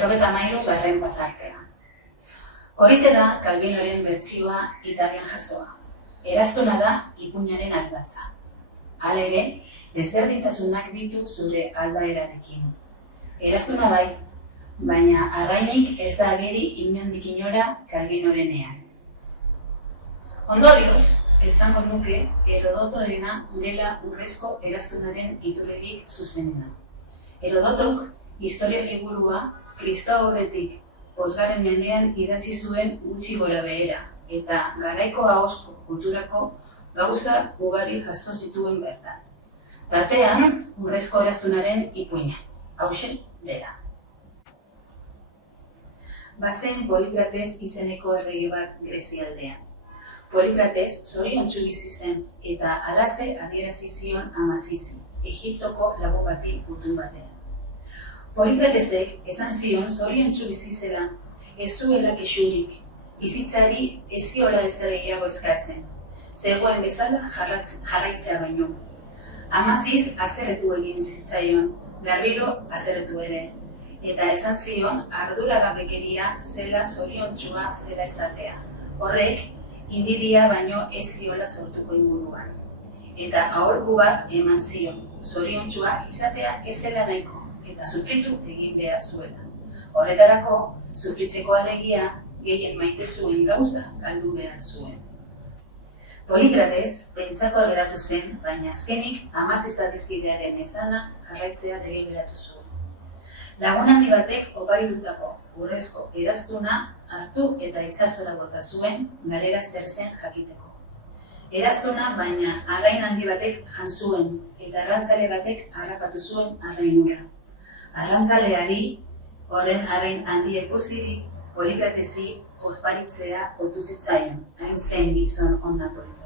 53. pasartea. Horize da Calvinoren bertsioa Italian jasoa. Eraztuna da ipuinaren ardatza. Hala ere, desberdintasunak ditu zure aldaerarekin. Eraztuna bai, baina arrainik ez da ageri inondik inora Calvinorenean. Ondorioz, esango nuke Herodotorena dela urrezko eraztunaren iturririk zuzenena. Herodotok historia liburua Kristo aurretik 5. mendean idatzi zuen gutxi gora behera, eta garaiko ahozko kulturako gauza ugari jaso zituen bertan. Tartean, urrezko eraztunaren ipuina, hauxe bera. Bazen Polikrates izeneko errege bat Grezialdean. Polikrates zoriontsu bizi zen eta halaxe adierazi zion ama Sisi, Egiptoko lagun bati gutun batean. Polikratesek esan zion zoriontsu bizi zela, ez zuela kexurik, bizitzari ez ziola ezer gehiago eskatzen, zegoen bezala jarraitzea baino. Ama Sis haserretu egin zitzaion, berriro haserretu ere, eta esan zion arduragabekeria zela zoriontsua zela esatea. Horrek, inbidia baino ez ziola sortuko inguruan. Eta aholku bat eman zion, zoriontsua izatea ez zela nahiko, eta sufritu egin behar zuela. Horretarako, sufritzeko alegia gehien maite zuen gauza galdu behar zuen. Polikrates pentsakor geratu zen, baina azkenik ama Sis adiskidearen esana jarraitzea deliberatu zuen. Lagun handi batek oparitutako urrezko eraztuna hartu eta itsasora bota zuen galera zer zen jakiteko. Eraztuna baina arrain handi batek jan zuen eta arrantzale batek harrapatu zuen arrainura. Arrantzaleari horren arrain handia ikusirik Polikratesi oparitzea otu zitzaion, hain zen gizon ona Polikrates.